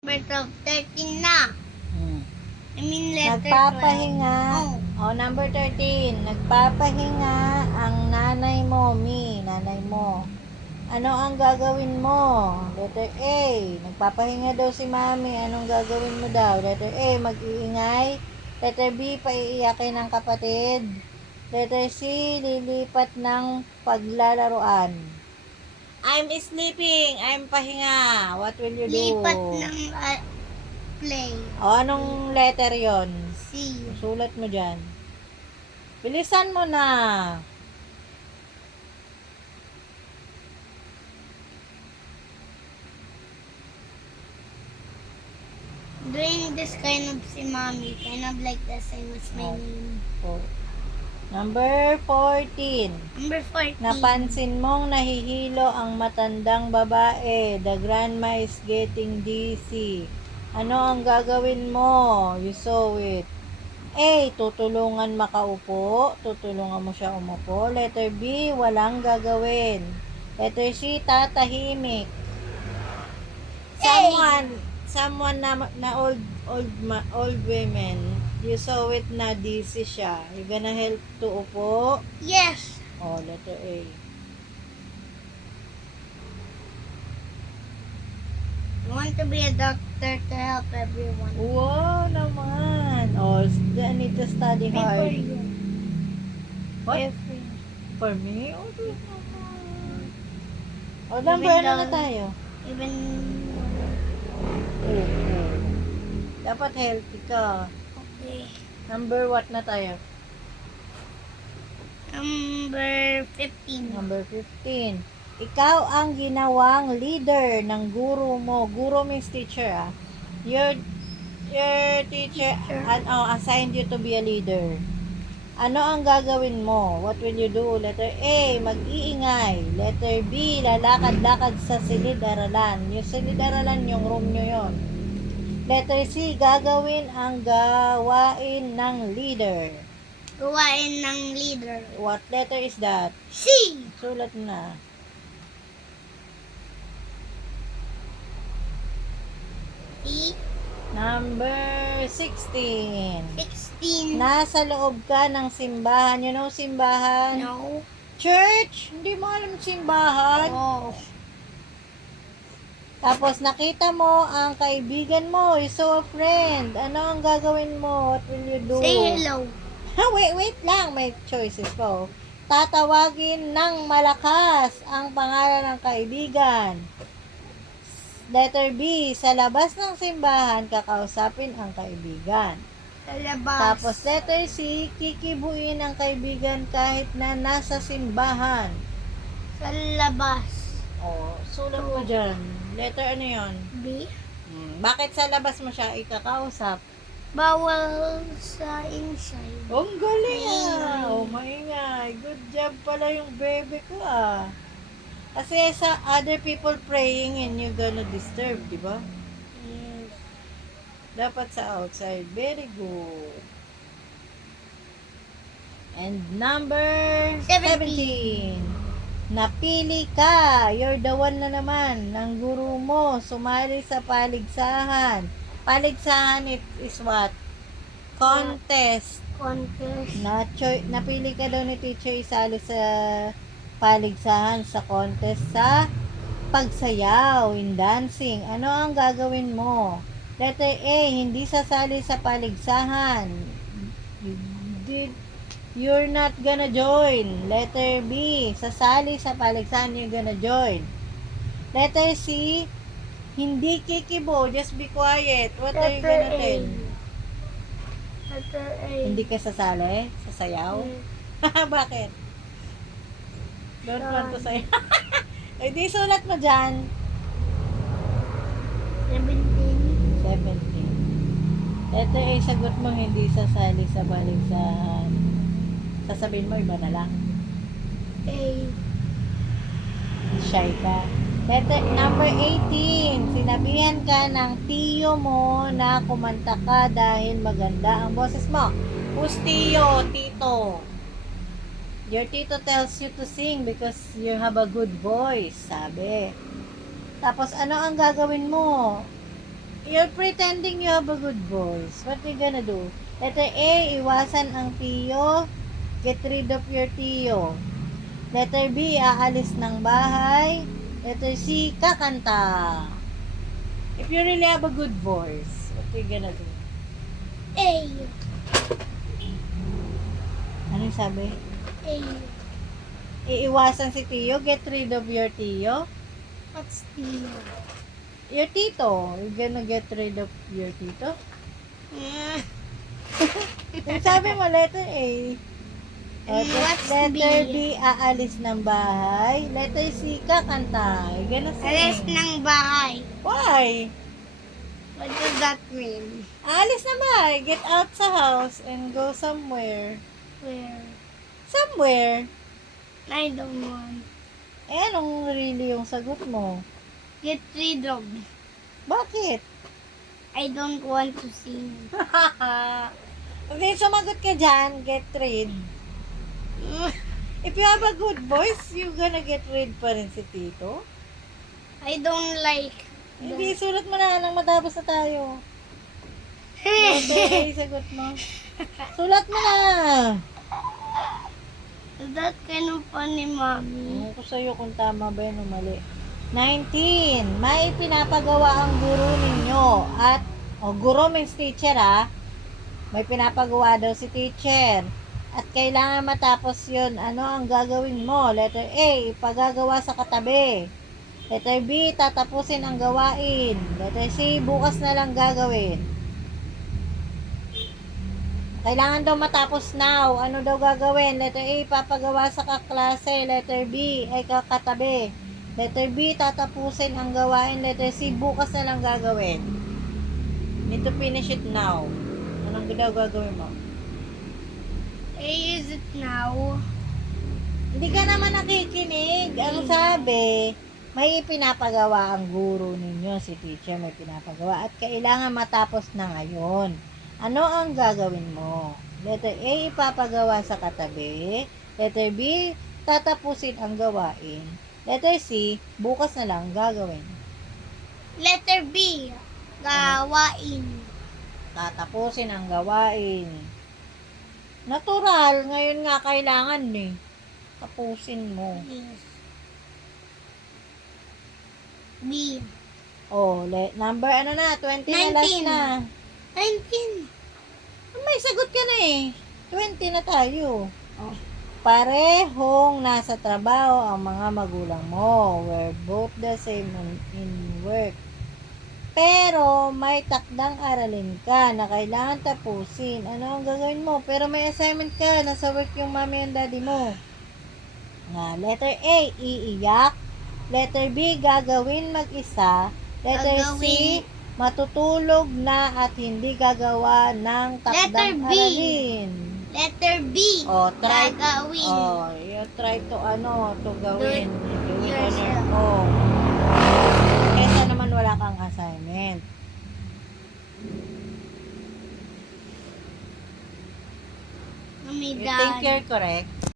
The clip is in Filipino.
Number 12, 13 na. Hmm. I mean letter 12. Nagpapahinga. Oh. Number 13. Nagpapahinga ang nanay mo, nanay mo. Ano ang gagawin mo? Letter A. Nagpapahinga daw si mami. Anong gagawin mo daw? Letter A. Mag-iingay. Letter B. Paiiyakin ng kapatid. Letter C. Lilipat ng paglalaruan. I'm sleeping. I'm pahinga. What will you do? Lipat ng play. Anong letter yon? C. Sulat mo dyan. Bilisan mo na. Doing this kind of si mommy, kind of like the same as my name. Number 14. Number 14. Napansin mong nahihilo ang matandang babae. The grandma is getting dizzy. Ano ang gagawin mo? You saw it. A. Tutulungan makaupo. Tutulungan mo siya umupo. Letter B. Walang gagawin. Letter C. Tatahimik. Someone na old women. You saw it na dizzy siya. You gonna help to upo? Yes. Letter A. I want to be a doctor to help everyone. Wow naman. I need to study For hard. you. What? For me? Okay naman. Number ano na tayo? Even Dapat healthy ka. okay. Number what na tayo? Number 15. Number 15. Ikaw ang ginawang leader ng guru mo. Guru means teacher, Your teacher assigned you to be a leader. Ano ang gagawin mo? What will you do? Letter A, mag-iingay. Letter B, lalakad-lakad sa silid-aralan. Yung silid-aralan, yung room nyo yon. Letter C, gagawin ang gawain ng leader. Gawain ng leader. What letter is that? C. Sulat na. C. Number 16. 16. Nasa loob ka ng simbahan. You know simbahan? No. Church? Hindi mo alam simbahan? Oh. Tapos nakita mo ang kaibigan mo. You saw a friend. Ano ang gagawin mo? What will you do? Say hello. Wait lang. May choices po. Tatawagin ng malakas ang pangalan ng kaibigan. Letter B, sa labas ng simbahan, kakausapin ang kaibigan. Sa labas. Tapos letter C, kikibuin ang kaibigan kahit na nasa simbahan. Sa labas. Sulat mo dyan. Letter ano yun? B. Bakit sa labas mo siya ikakausap? Bawal sa inside. Ang galing Maingay. maingay. Good job pala yung bebe ko Kasi sa other people praying and you gonna disturb, di ba? Yes. Dapat sa outside. Very good. And number 17. Napili ka. You're the one na naman ng guru mo. Sumali sa paligsahan. Paligsahan is what? Contest. Napili ka daw ni teacher isali sa paligsahan sa contest sa pagsayaw in dancing. Ano ang gagawin mo? Letter A, hindi sasali sa paligsahan. You're not gonna join. Letter B, sasali sa paligsahan, you're gonna join. Letter C, hindi kikibo, just be quiet. What are you gonna tell? Letter A. Hindi ka sasali? Sasayaw? Bakit? Don't want to say. Eh, di sulat mo dyan. 17. 17. Letter A, sagot mo hindi sasali sa baligsahan. Sasabihin mo, iba na lang. A. Shy ka. Letter number 18. Sinabihan ka ng tiyo mo na kumanta ka dahil maganda ang boses mo. Who's tiyo? Tito. Your tito tells you to sing because you have a good voice, sabi. Tapos, ano ang gagawin mo? you're pretending you have a good voice. What you gonna do? Letter A, iwasan ang tiyo. Get rid of your tiyo. Letter B, aalis ng bahay. Letter C, kakanta. If you really have a good voice, what you gonna do? A. Ano yung sabi? A. Iiwasan si tiyo. Get rid of your tiyo. What's the... Your tito. You're gonna get rid of your tito? Yung sabi mo, letter A. What's Letter B? B, aalis ng bahay. Letter C, kakanta. You're gonna sing. Alis ng bahay. Why? What does that mean? Aalis na bahay. Get out sa house and go somewhere. Where? Somewhere. I don't want. Eh, anong really yung sagot mo? Get rid of. Bakit? I don't want to sing. Okay, sumagot ka dyan. Get rid. If you have a good voice, you gonna get rid pa rin si Tito. I don't like. Hindi, sulat mo na nang matapos na tayo. Okay, sagot mo. Sulat mo na. Is that kind of funny, mommy? Ewan ko sa'yo kung tama ba yun o mali. 19. May pinapagawa ang guro ninyo at, guro means teacher may pinapagawa daw si teacher. At kailangan matapos yun, ano ang gagawin mo? Letter A, ipagagawa sa katabi. Letter B, tatapusin ang gawain. Letter C, bukas na lang gagawin. Kailangan daw matapos now. Ano daw gagawin? Letter A, papagawa sa kaklase. Letter B, ay kakatabi. Letter B, tatapusin ang gawain. Letter C, bukas na lang gagawin. Need to finish it now. Anong daw gagawin mo? A, is it now? Hindi ka naman nakikinig. Ang sabi, may pinapagawa ang guro ninyo. Si teacher may pinapagawa. At kailangan matapos na ngayon. Ano ang gagawin mo? Letter A, ipapagawa sa katabi. Letter B, tatapusin ang gawain. Letter C, bukas na lang gagawin. Letter B. Gawain. Tatapusin ang gawain. Natural, ngayon nga kailangan tapusin mo. Yes. B. Number 20 na last 19. na. 19. May sagot ka na 20 na tayo. Parehong nasa trabaho ang mga magulang mo. We're both the same in work. Pero may takdang aralin ka na kailangan tapusin. Ano ang gagawin mo? Pero may assignment ka. Nasa work yung mami and daddy mo. Letter A, iiyak. Letter B, gagawin mag-isa. Letter C, matutulog na at hindi gagawa ng Letter takdang B. aralin. Letter B. Try. Gagawin. You try to gawin. Do it Gawin yourself. Kesa naman wala kang assignment. Mommy, You Dad. think you're correct?